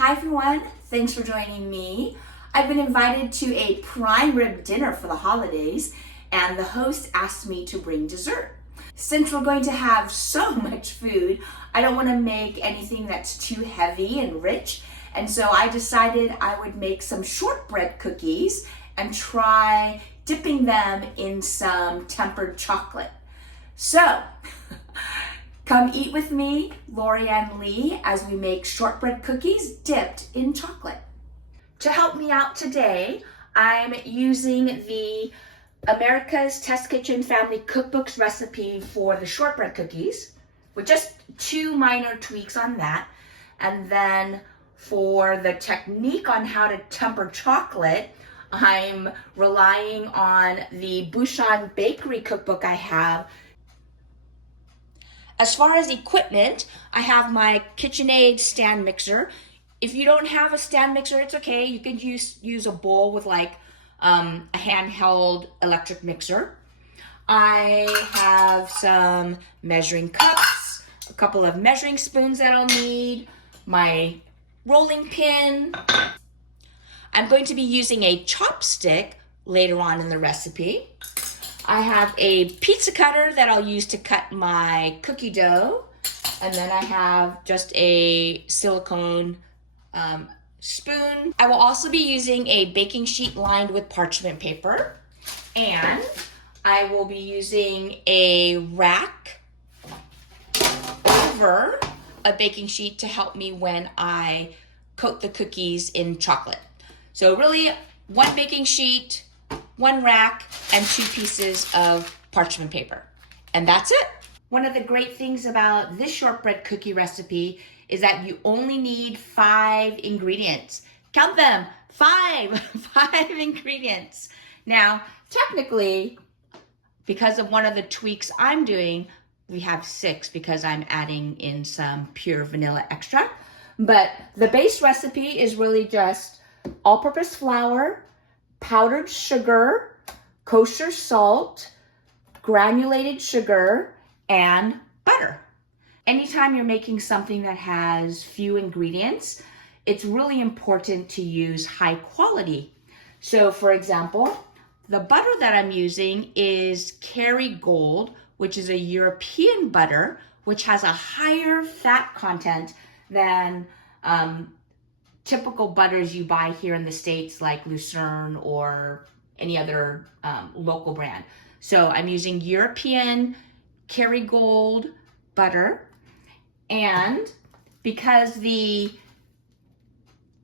Hi everyone, thanks for joining me. I've been invited to a prime rib dinner for the holidays and the host asked me to bring dessert. Since we're going to have so much food, I don't want to make anything that's too heavy and rich, and so I decided I would make some shortbread cookies and try dipping them in some tempered chocolate. So, come eat with me, Lori and Lee, as we make shortbread cookies dipped in chocolate. To help me out today, I'm using the America's Test Kitchen Family Cookbooks recipe for the shortbread cookies, with just 2 minor tweaks on that. And then for the technique on how to temper chocolate, I'm relying on the Bouchon Bakery cookbook I have. As far as equipment, I have my KitchenAid stand mixer. If you don't have a stand mixer, it's okay. You can use a bowl with like a handheld electric mixer. I have some measuring cups, a couple of measuring spoons that I'll need, my rolling pin. I'm going to be using a chopstick later on in the recipe. I have a pizza cutter that I'll use to cut my cookie dough. And then I have just a silicone spoon. I will also be using a baking sheet lined with parchment paper. And I will be using a rack over a baking sheet to help me when I coat the cookies in chocolate. So really, 1 baking sheet, 1 rack, and 2 pieces of parchment paper. And that's it. One of the great things about this shortbread cookie recipe is that you only need 5 ingredients. Count them, 5, 5 ingredients. Now, technically, because of one of the tweaks I'm doing, we have 6 because I'm adding in some pure vanilla extract. But the base recipe is really just all-purpose flour, powdered sugar, kosher salt, granulated sugar, and butter. Anytime you're making something that has few ingredients, it's really important to use high quality. So for example, the butter that I'm using is Kerrygold, which is a European butter, which has a higher fat content than typical butters you buy here in the States, like Lucerne or any other local brand. So I'm using European Kerrygold butter. And because the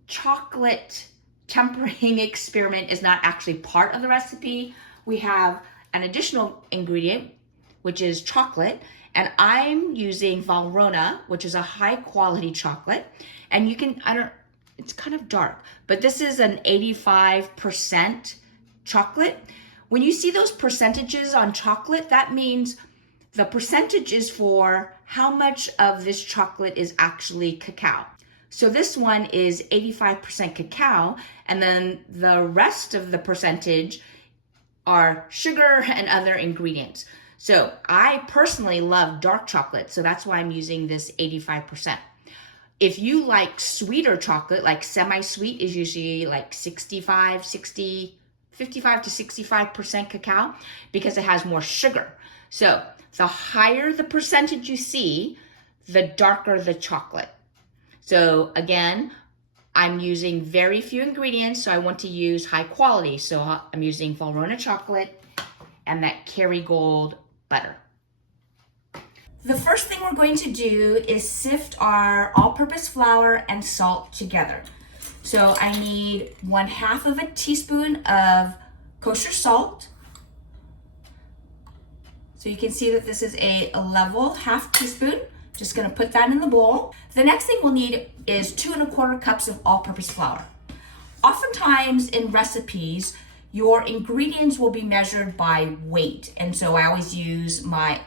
chocolate tempering experiment is not actually part of the recipe, we have an additional ingredient, which is chocolate. And I'm using Valrhona, which is a high quality chocolate. And you can, it's kind of dark, but this is an 85% chocolate. When you see those percentages on chocolate, that means the percentage is for how much of this chocolate is actually cacao. So this one is 85% cacao, and then the rest of the percentage are sugar and other ingredients. So I personally love dark chocolate, so that's why I'm using this 85%. If you like sweeter chocolate, like semi-sweet is usually like 55 to 65% cacao because it has more sugar. So the higher the percentage you see, the darker the chocolate. So again, I'm using very few ingredients, so I want to use high quality. So I'm using Valrhona chocolate and that Kerrygold butter. The first thing we're going to do is sift our all-purpose flour and salt together. So I need 1/2 of a teaspoon of kosher salt. So you can see that this is a level 1/2 teaspoon. Just gonna put that in the bowl. The next thing we'll need is 2 1/4 cups of all-purpose flour. Oftentimes in recipes, your ingredients will be measured by weight. And so I always use my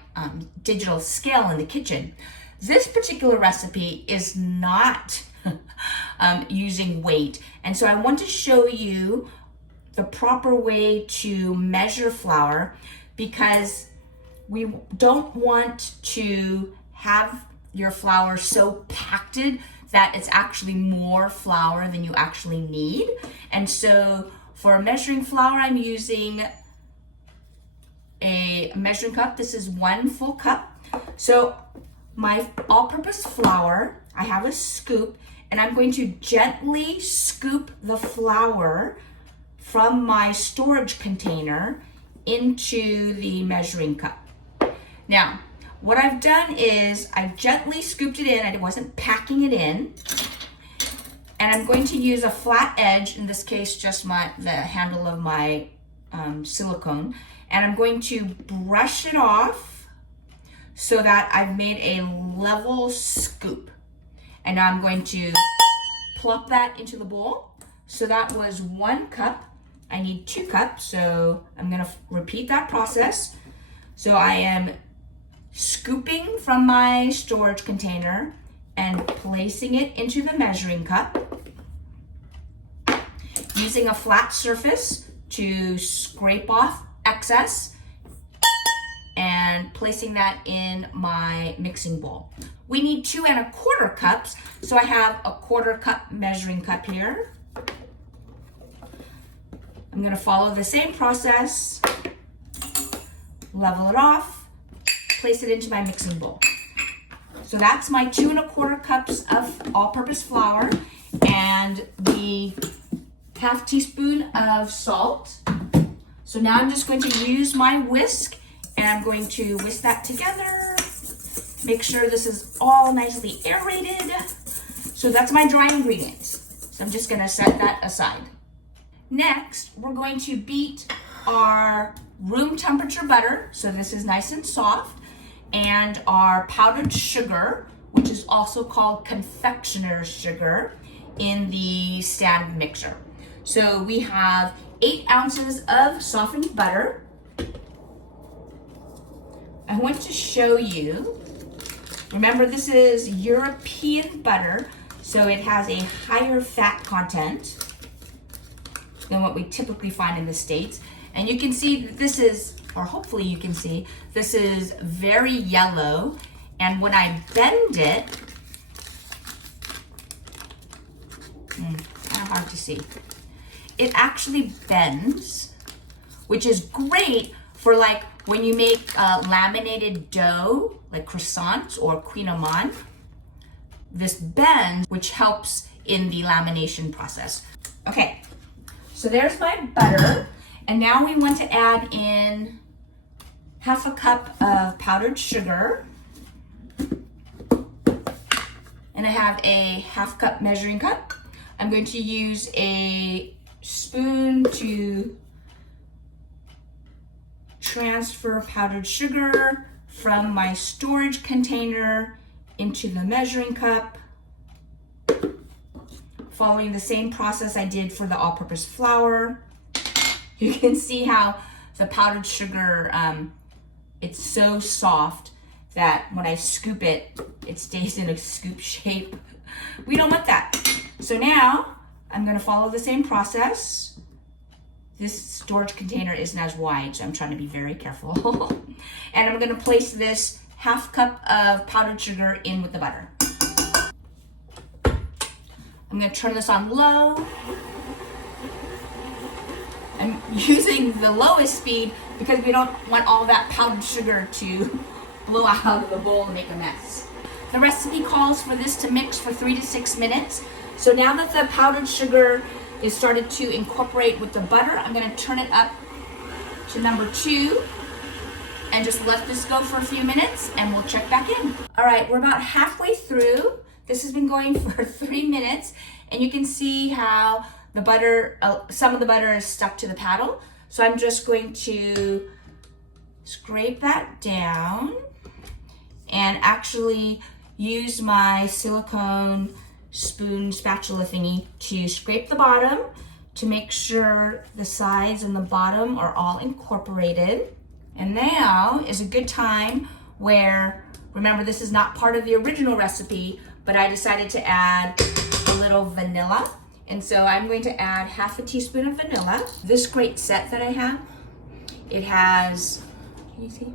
digital scale in the kitchen. This particular recipe is not using weight. And so I want to show you the proper way to measure flour because we don't want to have your flour so packed that it's actually more flour than you actually need. And so for measuring flour, I'm using a measuring cup. This is 1 full cup. So my all-purpose flour, I have a scoop, and I'm going to gently scoop the flour from my storage container into the measuring cup. Now, what I've done is I've gently scooped it in. I wasn't packing it in. And I'm going to use a flat edge, in this case, just the handle of my silicone. And I'm going to brush it off so that I've made a level scoop. And now I'm going to plop that into the bowl. So that was 1 cup. I need 2 cups, so I'm gonna repeat that process. So I am scooping from my storage container and placing it into the measuring cup, using a flat surface to scrape off excess, and placing that in my mixing bowl. We need 2 1/4 cups, so I have a 1/4 cup measuring cup here. I'm gonna follow the same process, level it off, place it into my mixing bowl. So that's my 2 1/4 cups of all-purpose flour and the 1/2 teaspoon of salt. So now I'm just going to use my whisk and I'm going to whisk that together. Make sure this is all nicely aerated. So that's my dry ingredients. So I'm just gonna set that aside. Next, we're going to beat our room temperature butter, so this is nice and soft, and our powdered sugar, which is also called confectioner's sugar, in the stand mixer. So we have 8 ounces of softened butter. I want to show you, remember this is European butter, so it has a higher fat content than what we typically find in the States. And you can see that this is, or hopefully you can see, this is very yellow. And when I bend it, kind of hard to see, it actually bends, which is great for like when you make laminated dough, like croissants or kouign-amann. This bends, which helps in the lamination process. Okay. So there's my butter, and now we want to add in 1/2 cup of powdered sugar, and I have a 1/2 cup measuring cup. I'm going to use a spoon to transfer powdered sugar from my storage container into the measuring cup, following the same process I did for the all-purpose flour. You can see how the powdered sugar, it's so soft that when I scoop it, it stays in a scoop shape. We don't want that. So now I'm gonna follow the same process. This storage container isn't as wide, so I'm trying to be very careful. And I'm gonna place this 1/2 cup of powdered sugar in with the butter. I'm gonna turn this on low. I'm using the lowest speed because we don't want all that powdered sugar to blow out of the bowl and make a mess. The recipe calls for this to mix for 3 to 6 minutes. So now that the powdered sugar is started to incorporate with the butter, I'm gonna turn it up to number 2 and just let this go for a few minutes and we'll check back in. All right, we're about halfway through. This has been going for 3 minutes, and you can see how the butter, some of the butter is stuck to the paddle. So I'm just going to scrape that down and actually use my silicone spoon spatula thingy to scrape the bottom to make sure the sides and the bottom are all incorporated. And now is a good time where, remember this is not part of the original recipe, but I decided to add a little vanilla. And so I'm going to add 1/2 teaspoon of vanilla. This great set that I have, it has, can you see?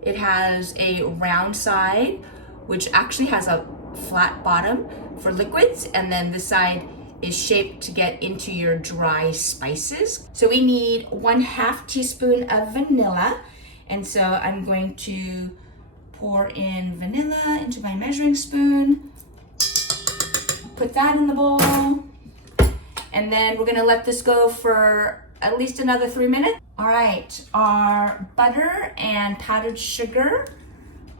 It has a round side, which actually has a flat bottom for liquids, and then this side is shaped to get into your dry spices. So we need 1/2 teaspoon of vanilla. And so I'm going to pour in vanilla into my measuring spoon, put that in the bowl, and then we're gonna let this go for at least another 3 minutes. All right, our butter and powdered sugar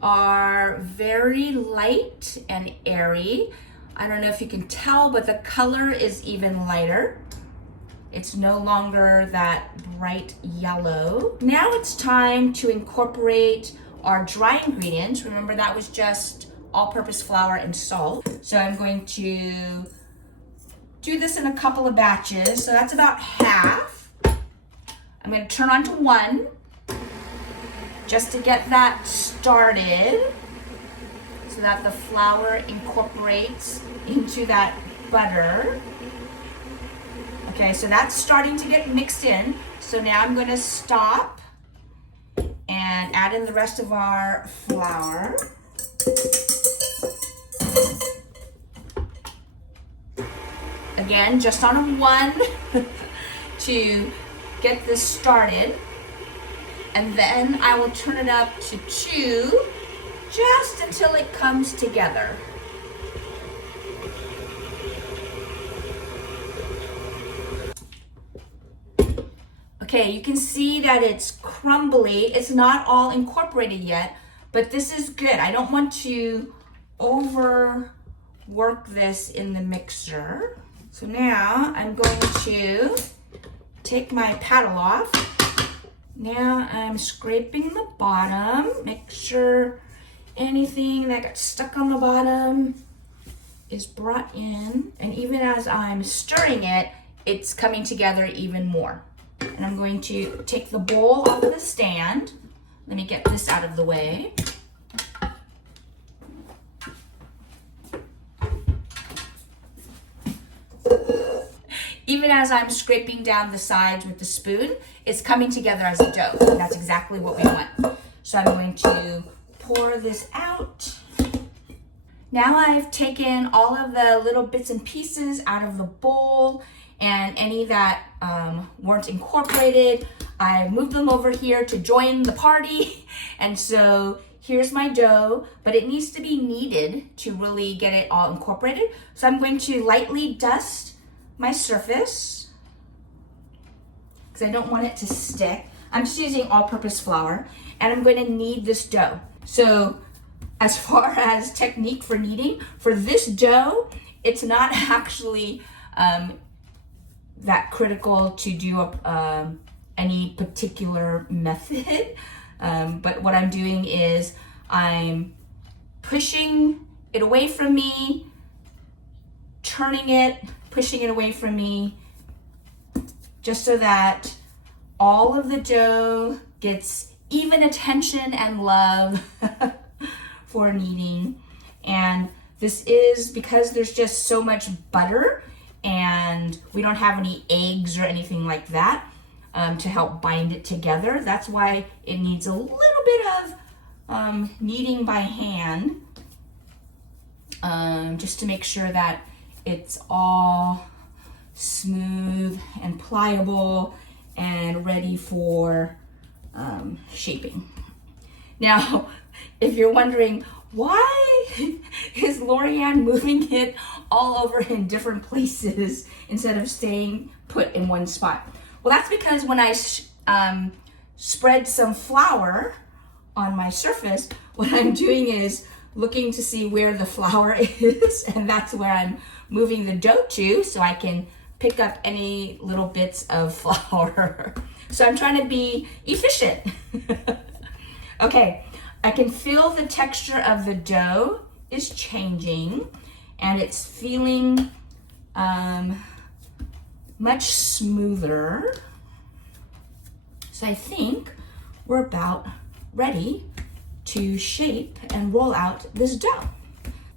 are very light and airy. I don't know if you can tell, but the color is even lighter. It's no longer that bright yellow. Now it's time to incorporate our dry ingredients. Remember, that was just all-purpose flour and salt. So I'm going to do this in a couple of batches. So that's about half. I'm going to turn on to 1 just to get that started so that the flour incorporates into that butter. Okay, so that's starting to get mixed in. So now I'm going to stop and add in the rest of our flour. Again, just on 1 to get this started. And then I will turn it up to 2 just until it comes together. Okay, you can see that it's crumbly. It's not all incorporated yet, but this is good. I don't want to overwork this in the mixer. So now I'm going to take my paddle off. Now I'm scraping the bottom, make sure anything that got stuck on the bottom is brought in. And even as I'm stirring it, it's coming together even more. And I'm going to take the bowl off of the stand. Let me get this out of the way. Even as I'm scraping down the sides with the spoon, it's coming together as a dough. And that's exactly what we want. So I'm going to pour this out. Now I've taken all of the little bits and pieces out of the bowl, and any that weren't incorporated, I moved them over here to join the party. And so here's my dough, but it needs to be kneaded to really get it all incorporated. So I'm going to lightly dust my surface because I don't want it to stick. I'm just using all-purpose flour, and I'm going to knead this dough. So as far as technique for kneading, for this dough, it's not actually that critical to do any particular method. But what I'm doing is I'm pushing it away from me, turning it, pushing it away from me, just so that all of the dough gets even attention and love for kneading. And this is because there's just so much butter and we don't have any eggs or anything like that to help bind it together. That's why it needs a little bit of kneading by hand, just to make sure that it's all smooth and pliable and ready for shaping. Now, if you're wondering, why is Lorianne moving it all over in different places instead of staying put in one spot? Well, that's because when I spread some flour on my surface, what I'm doing is looking to see where the flour is, and that's where I'm moving the dough to, so I can pick up any little bits of flour. So I'm trying to be efficient. Okay, I can feel the texture of the dough is changing, and it's feeling much smoother. So I think we're about ready to shape and roll out this dough.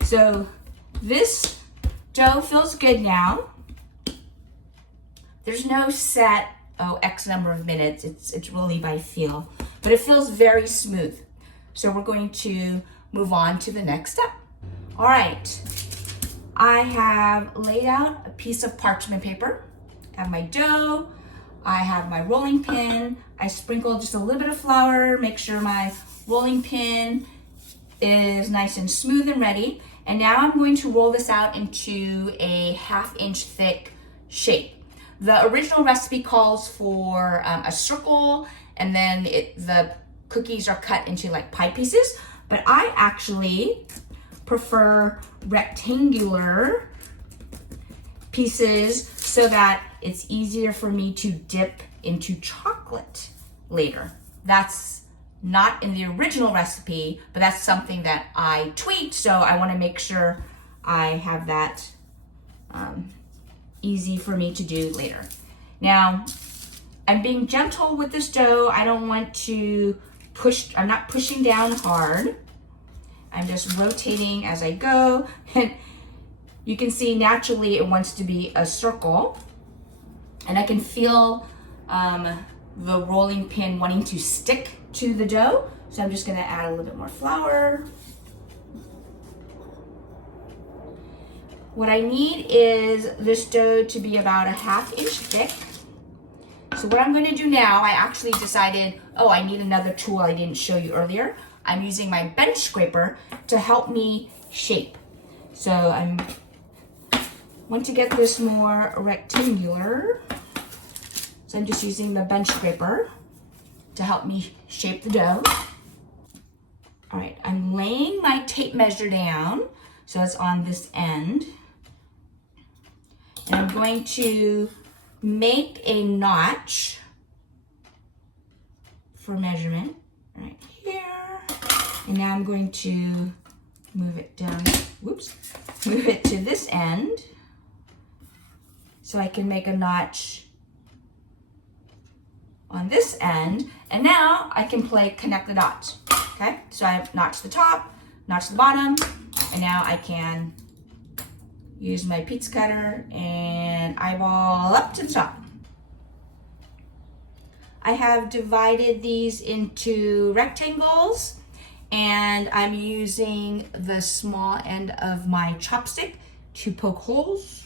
So this dough feels good now. There's no set, X number of minutes. It's really by feel, but it feels very smooth. So we're going to move on to the next step. All right, I have laid out a piece of parchment paper. I have my dough, I have my rolling pin. I sprinkle just a little bit of flour, make sure my rolling pin is nice and smooth and ready. And now I'm going to roll this out into a 1/2 inch thick shape. The original recipe calls for a circle, and then the cookies are cut into like pie pieces, but I actually prefer rectangular pieces so that it's easier for me to dip into chocolate later. That's not in the original recipe, but that's something that I tweaked, so I want to make sure I have that easy for me to do later. Now, I'm being gentle with this dough. I don't want to push, I'm not pushing down hard. I'm just rotating as I go. And you can see naturally it wants to be a circle. And I can feel the rolling pin wanting to stick to the dough. So I'm just gonna add a little bit more flour. What I need is this dough to be about a 1/2 inch thick. So what I'm gonna do now, I actually decided, oh, I need another tool I didn't show you earlier. I'm using my bench scraper to help me shape. So I want to get this more rectangular. So I'm just using the bench scraper to help me shape the dough. All right, I'm laying my tape measure down, so it's on this end. And I'm going to make a notch for measurement right here. And now I'm going to move it down, move it to this end so I can make a notch on this end. And now I can connect the dots, okay? So I've notched the top, notched the bottom, and now I can use my pizza cutter and eyeball up to the top. I have divided these into rectangles, and I'm using the small end of my chopstick to poke holes.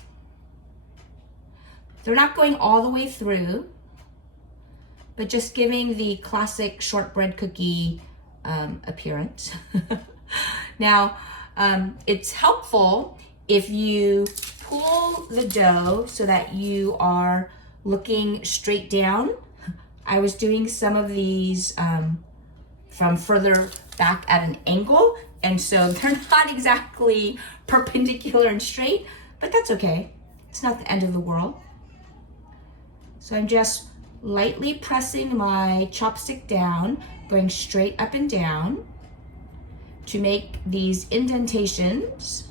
They're not going all the way through, but just giving the classic shortbread cookie appearance. Now, it's helpful if you pull the dough so that you are looking straight down. I was doing some of these from further back at an angle, and so they're not exactly perpendicular and straight, but that's okay. It's not the end of the world. So I'm just lightly pressing my chopstick down, going straight up and down to make these indentations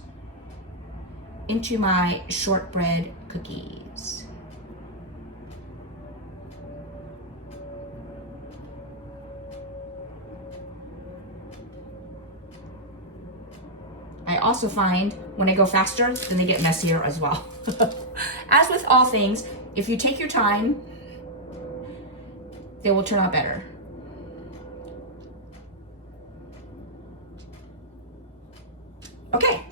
into my shortbread cookies. I also find when I go faster, then they get messier as well. As with all things, if you take your time, they will turn out better. Okay,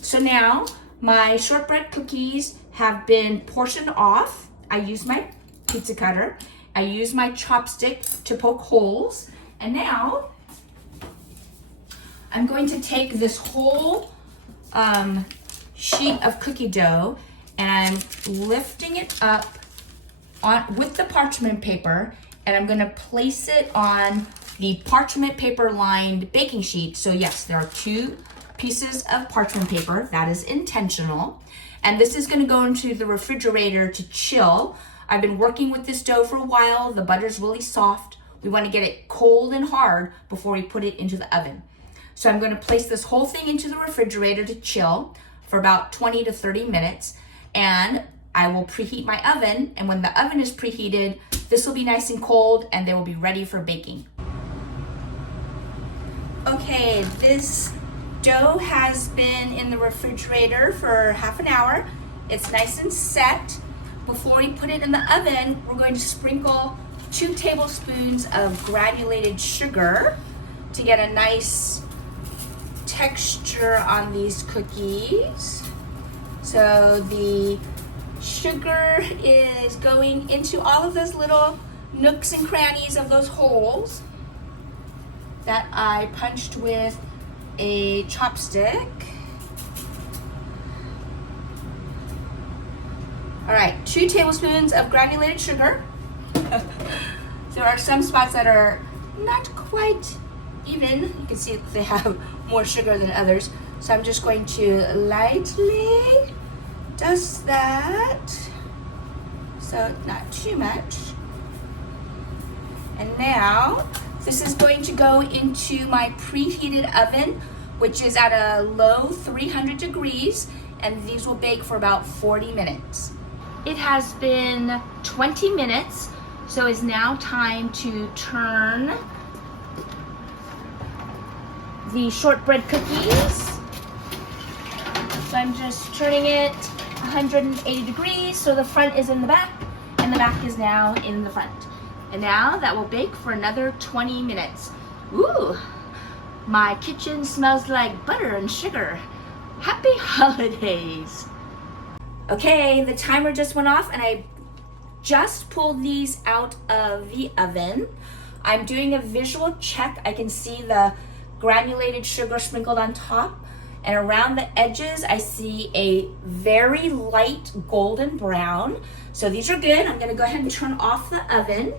so now my shortbread cookies have been portioned off. I use my pizza cutter. I use my chopstick to poke holes. And now I'm going to take this whole sheet of cookie dough and I'm lifting it up with the parchment paper, and I'm gonna place it on the parchment paper lined baking sheet. So yes, there are 2 pieces of parchment paper. That is intentional. And this is gonna go into the refrigerator to chill. I've been working with this dough for a while. The butter's really soft. We wanna get it cold and hard before we put it into the oven. So I'm gonna place this whole thing into the refrigerator to chill for about 20 to 30 minutes. And I will preheat my oven. And when the oven is preheated, this will be nice and cold and they will be ready for baking. Okay, this dough has been in the refrigerator for half an hour. It's nice and set. Before we put it in the oven, we're going to sprinkle 2 tablespoons of granulated sugar to get a nice texture on these cookies. So the sugar is going into all of those little nooks and crannies of those holes that I punched with a chopstick. All right, 2 tablespoons of granulated sugar. There are some spots that are not quite even. You can see they have more sugar than others. So I'm just going to lightly dust that, so not too much. And now this is going to go into my preheated oven, which is at a low 300 degrees, and these will bake for about 40 minutes. It has been 20 minutes, so it's now time to turn the shortbread cookies. So I'm just turning it 180 degrees, so the front is in the back, and the back is now in the front. And now that will bake for another 20 minutes. Ooh, my kitchen smells like butter and sugar. Happy holidays. Okay, the timer just went off and I just pulled these out of the oven. I'm doing a visual check. I can see the granulated sugar sprinkled on top, and around the edges I see a very light golden brown. So these are good. I'm gonna go ahead and turn off the oven.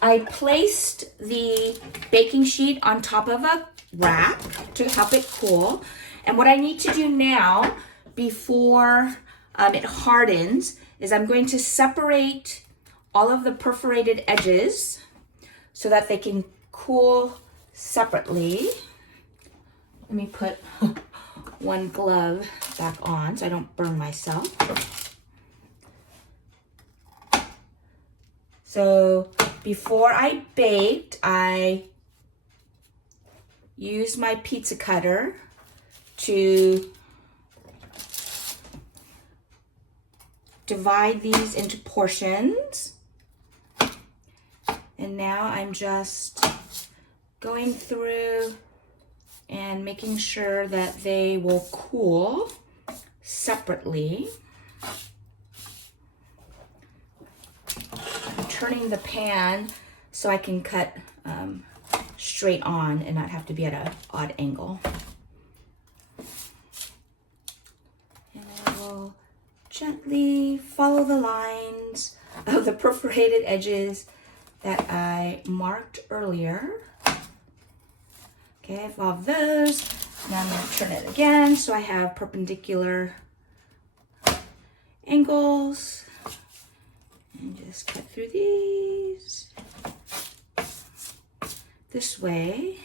I placed the baking sheet on top of a rack to help it cool. And what I need to do now, before it hardens, is I'm going to separate all of the perforated edges so that they can cool separately. Let me put one glove back on so I don't burn myself. So before I baked, I used my pizza cutter to divide these into portions. And now I'm just going through and making sure that they will cool separately. I'm turning the pan so I can cut straight on and not have to be at an odd angle. And I will gently follow the lines of the perforated edges that I marked earlier. Okay, I've got those. Now I'm going to turn it again so I have perpendicular angles. And just cut through these. This way,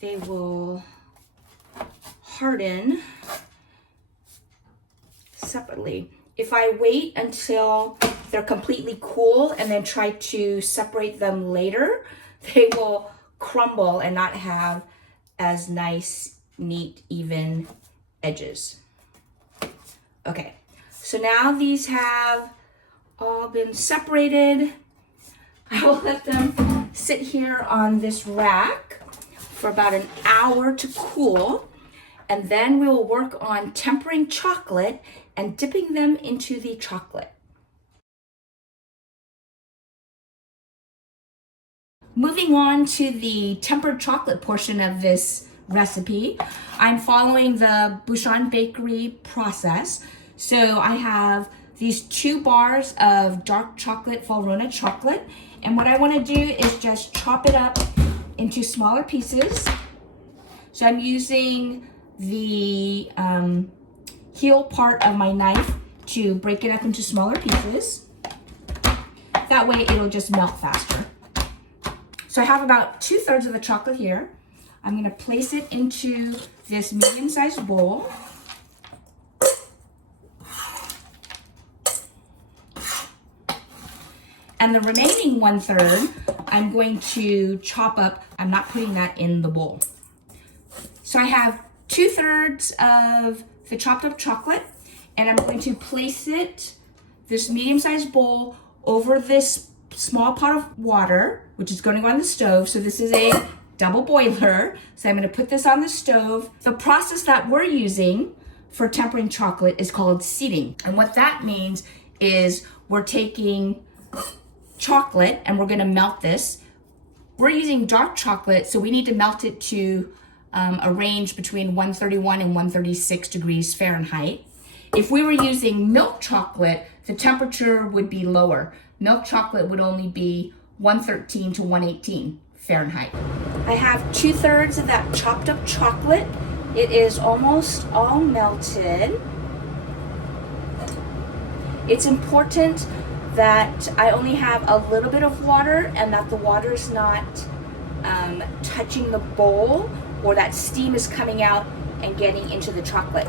they will harden separately. If I wait until they're completely cool and then try to separate them later, they will crumble and not have as nice, neat, even edges. Okay, so now these have all been separated. I will let them sit here on this rack for about an hour to cool, and then we will work on tempering chocolate and dipping them into the chocolate. Moving on to the tempered chocolate portion of this recipe, I'm following the Bouchon Bakery process. So I have these 2 bars of dark chocolate Valrhona chocolate, and what I want to do is just chop it up into smaller pieces. So I'm using the heel part of my knife to break it up into smaller pieces. That way it'll just melt faster. So I have about 2/3 of the chocolate here. I'm going to place it into this medium-sized bowl. And the remaining 1/3, I'm going to chop up. I'm not putting that in the bowl. So I have 2/3 of the chopped up chocolate, and I'm going to place it, this medium-sized bowl, over this small pot of water, which is going to go on the stove. So this is a double boiler. So I'm gonna put this on the stove. The process that we're using for tempering chocolate is called seeding. And what that means is we're taking chocolate and we're gonna melt this. We're using dark chocolate, so we need to melt it to a range between 131 and 136 degrees Fahrenheit. If we were using milk chocolate, the temperature would be lower. Milk chocolate would only be 113 to 118 Fahrenheit. I have 2/3 of that chopped up chocolate. It is almost all melted. It's important that I only have a little bit of water and that the water's not touching the bowl, or that steam is coming out and getting into the chocolate.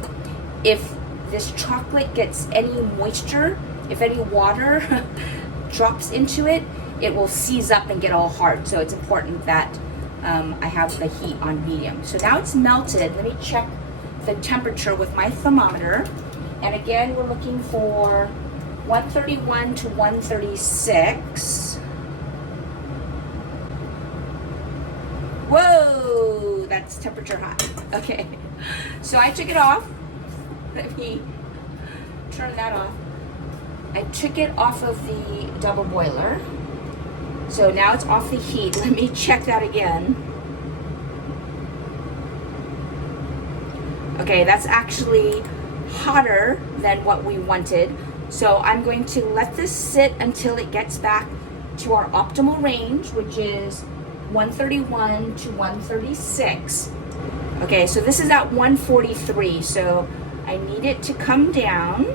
If this chocolate gets any moisture, if any water drops into it, it will seize up and get all hard. So it's important that I have the heat on medium. So now it's melted. Let me check the temperature with my thermometer. And again, we're looking for 131 to 136. Whoa, that's temperature high. Okay, so I took it off. Let me turn that off. I took it off of the double boiler. So now it's off the heat. Let me check that again. Okay, that's actually hotter than what we wanted. So I'm going to let this sit until it gets back to our optimal range, which is 131 to 136. Okay, so this is at 143, so I need it to come down.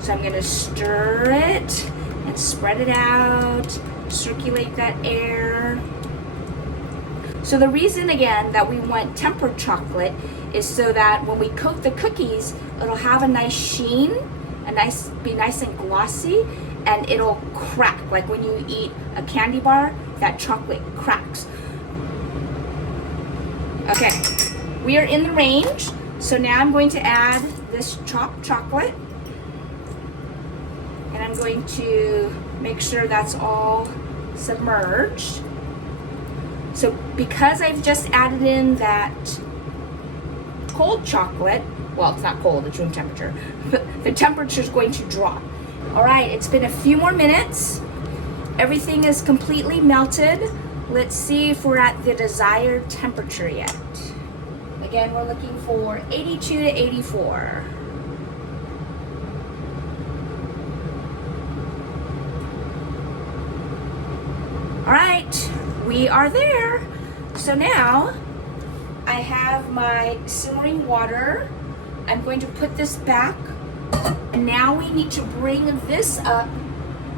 So I'm gonna stir it and spread it out, circulate that air. So the reason, again, that we want tempered chocolate is so that when we coat the cookies, it'll have a nice sheen, be nice and glossy, and it'll crack. Like when you eat a candy bar, that chocolate cracks. Okay, we are in the range. So now I'm going to add this chopped chocolate. And I'm going to make sure that's all submerged. So because I've just added in that cold chocolate, well, it's not cold, it's room temperature, but the temperature is going to drop. All right, it's been a few more minutes. Everything is completely melted. Let's see if we're at the desired temperature yet. Again, we're looking for 82 to 84. All right, we are there. So now I have my simmering water. I'm going to put this back. And now we need to bring this up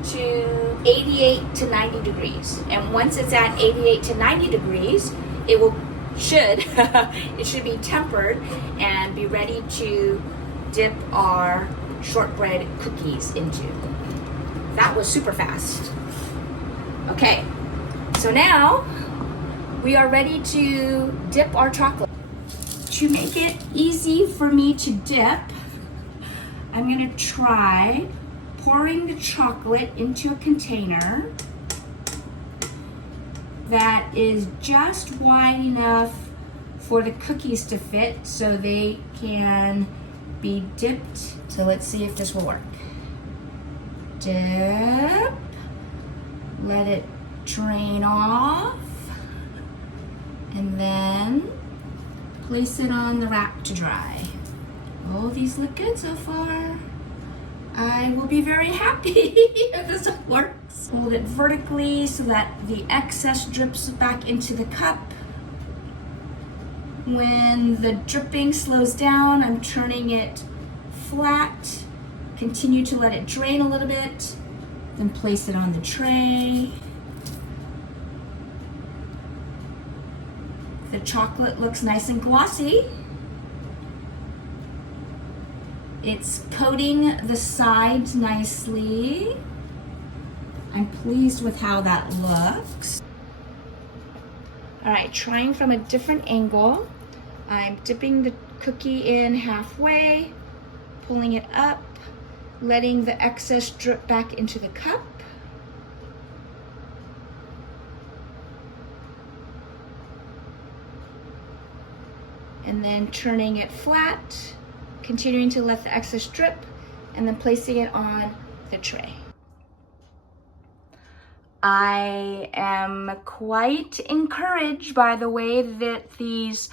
to 88 to 90 degrees. And once it's at 88 to 90 degrees, it should be tempered and be ready to dip our shortbread cookies into. That was super fast. Okay, so now we are ready to dip our chocolate. To make it easy for me to dip, I'm gonna try pouring the chocolate into a container that is just wide enough for the cookies to fit so they can be dipped. So let's see if this will work. Dip, let it drain off, and then place it on the rack to dry. Oh, these look good so far. I will be very happy if this works. Hold it vertically so that the excess drips back into the cup. When the dripping slows down, I'm turning it flat. Continue to let it drain a little bit, then place it on the tray. The chocolate looks nice and glossy. It's coating the sides nicely. I'm pleased with how that looks. All right, trying from a different angle. I'm dipping the cookie in halfway, pulling it up, letting the excess drip back into the cup. and then turning it flat, continuing to let the excess drip, and then placing it on the tray. I am quite encouraged by the way that these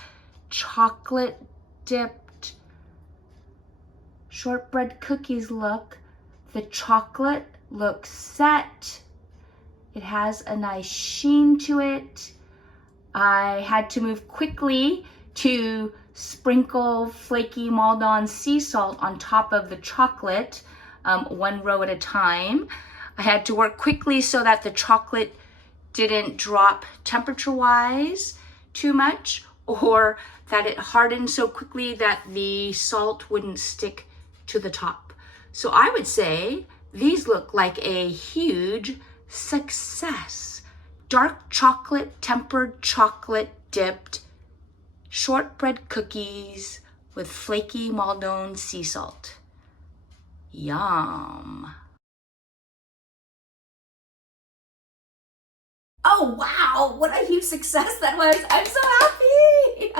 chocolate dipped shortbread cookies look. The chocolate looks set. It has a nice sheen to it. I had to move quickly to sprinkle flaky Maldon sea salt on top of the chocolate, one row at a time. I had to work quickly so that the chocolate didn't drop temperature-wise too much, or that it hardened so quickly that the salt wouldn't stick to the top. So I would say these look like a huge success. Dark chocolate, tempered chocolate dipped shortbread cookies with flaky Maldon sea salt. Yum. Oh wow, what a huge success that was. I'm so happy.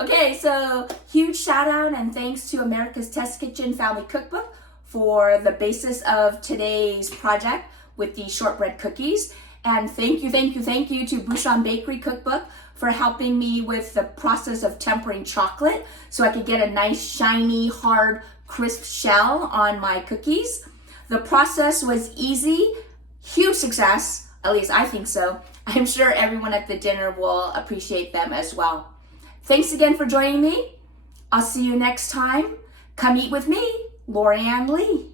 Okay, so huge shout out and thanks to America's Test Kitchen Family Cookbook for the basis of today's project with the shortbread cookies. And thank you to Bouchon Bakery Cookbook for helping me with the process of tempering chocolate so I could get a nice, shiny, hard, crisp shell on my cookies. The process was easy, huge success. At least I think so. I'm sure everyone at the dinner will appreciate them as well. Thanks again for joining me. I'll see you next time. Come eat with me, Lori Ann Lee.